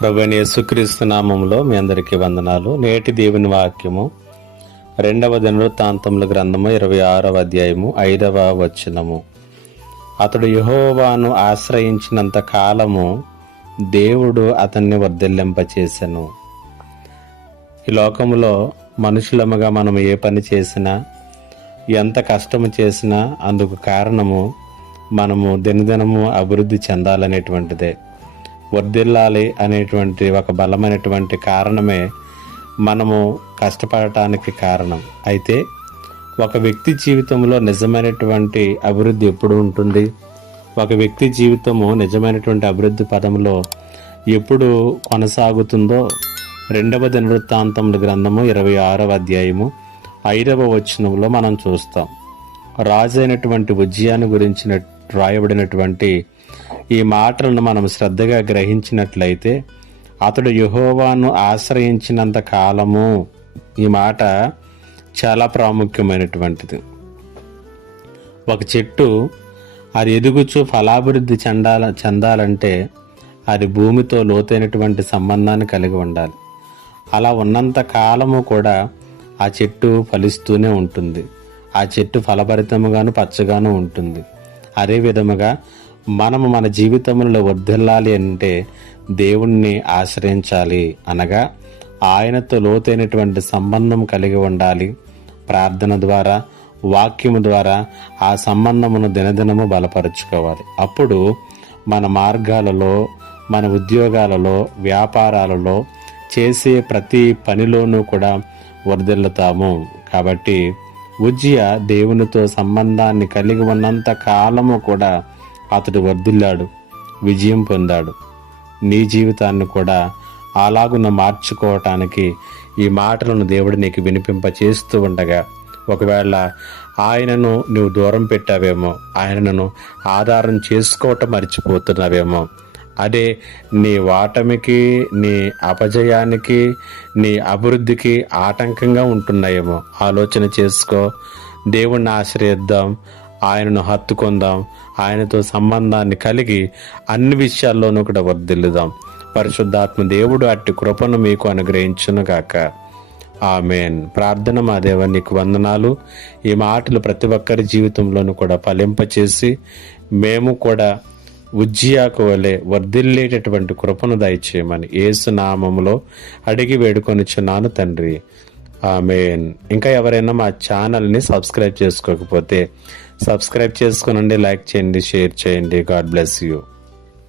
ప్రభుని యేసుక్రీస్తు నామంలో మీ అందరికీ వందనాలు. నేటి దేవుని వాక్యము రెండవ దినవృత్తాంతముల గ్రంథము ఇరవై ఆరవ అధ్యాయము ఐదవ వచనము. అతడు యహోవాను ఆశ్రయించినంత కాలము దేవుడు అతన్ని వర్ధిల్లింపచేసెను. ఈ లోకములో మనుషులముగా మనం ఏ పని చేసినా ఎంత కష్టము చేసినా అందుకు కారణము మనము దినదినము అభివృద్ధి చెందాలనేటువంటిదే. వర్ధిల్లాలి అనేటువంటి ఒక బలమైనటువంటి కారణమే మనము కష్టపడటానికి కారణం. అయితే ఒక వ్యక్తి జీవితంలో నిజమైనటువంటి అభివృద్ధి ఎప్పుడు ఉంటుంది? ఒక వ్యక్తి జీవితము నిజమైనటువంటి అభివృద్ధి పదంలో ఎప్పుడు కొనసాగుతుందో? రెండవ దినవృత్తాంతముల గ్రంథము ఇరవై ఆరవ అధ్యాయము ఐదవ వచనంలో మనం చూస్తాం. రాజు అయినటువంటి ఉజ్జయాన్ని గురించిన రాయబడినటువంటి ఈ మాటలను మనం శ్రద్ధగా గ్రహించినట్లయితే అతడు యహోవాను ఆశ్రయించినంత కాలము. ఈ మాట చాలా ప్రాముఖ్యమైనటువంటిది. ఒక చెట్టు అది ఎదుగుచు ఫలాభివృద్ధి చెందాల చెందాలంటే అది భూమితో లోతైనటువంటి సంబంధాన్ని కలిగి ఉండాలి. అలా ఉన్నంత కాలము కూడా ఆ చెట్టు ఫలిస్తూనే ఉంటుంది. ఆ చెట్టు ఫలభరితముగాను పచ్చగాను ఉంటుంది. అదే విధముగా మనము మన జీవితంలో వర్ధిల్లాలి అంటే దేవుణ్ణి ఆశ్రయించాలి అనగా ఆయనతో లోతైనటువంటి సంబంధం కలిగి ఉండాలి. ప్రార్థన ద్వారా వాక్యము ద్వారా ఆ సంబంధమును దినదినము బలపరుచుకోవాలి. అప్పుడు మన మార్గాలలో మన ఉద్యోగాలలో వ్యాపారాలలో చేసే ప్రతి పనిలోనూ కూడా వర్ధిల్లుతాము. కాబట్టి ఉజ్జియ దేవునితో సంబంధాన్ని కలిగి ఉన్నంత కాలము కూడా అతడు వర్ధిల్లాడు విజయం పొందాడు. నీ జీవితాన్ని కూడా అలాగున మార్చుకోవటానికి ఈ మాటలను దేవుడు నీకు వినిపింప చేస్తూ ఉండగా ఒకవేళ ఆయనను నువ్వు దూరం పెట్టావేమో ఆయనను ఆధారం చేసుకోవటం మర్చిపోతున్నావేమో అదే నీ వాటమికి నీ అపజయానికి నీ అభివృద్ధికి ఆటంకంగా ఉంటున్నాయేమో. ఆలోచన చేసుకో దేవుణ్ణి ఆశ్రయిద్దాం ఆయనను హత్తుకుందాం. ఆయనతో సంబంధాన్ని కలిగి అన్ని విషయాల్లోనూ కూడా వర్ధిల్లుదాం. పరిశుద్ధాత్మ దేవుడు అట్టి కృపను మీకు అనుగ్రహించునుగాక. ఆమెన్. ప్రార్థన మా దేవ నీకు వందనాలు. ఈ మాటలు ప్రతి ఒక్కరి జీవితంలోనూ కూడా ఫలింపచేసి మేము కూడా ఉజ్జియాకు వలె వర్ధిల్లేటటువంటి కృపను దయచేయమని ఏసు నామములో అడిగి వేడుకొనిచున్నాను తండ్రి. ఆమెన్. ఇంకా ఎవరైనా మా ఛానల్ని సబ్స్క్రైబ్ చేసుకోకపోతే సబ్స్క్రైబ్ చేసుకోనండి లైక్ చేయండి షేర్ చేయండి. God bless you.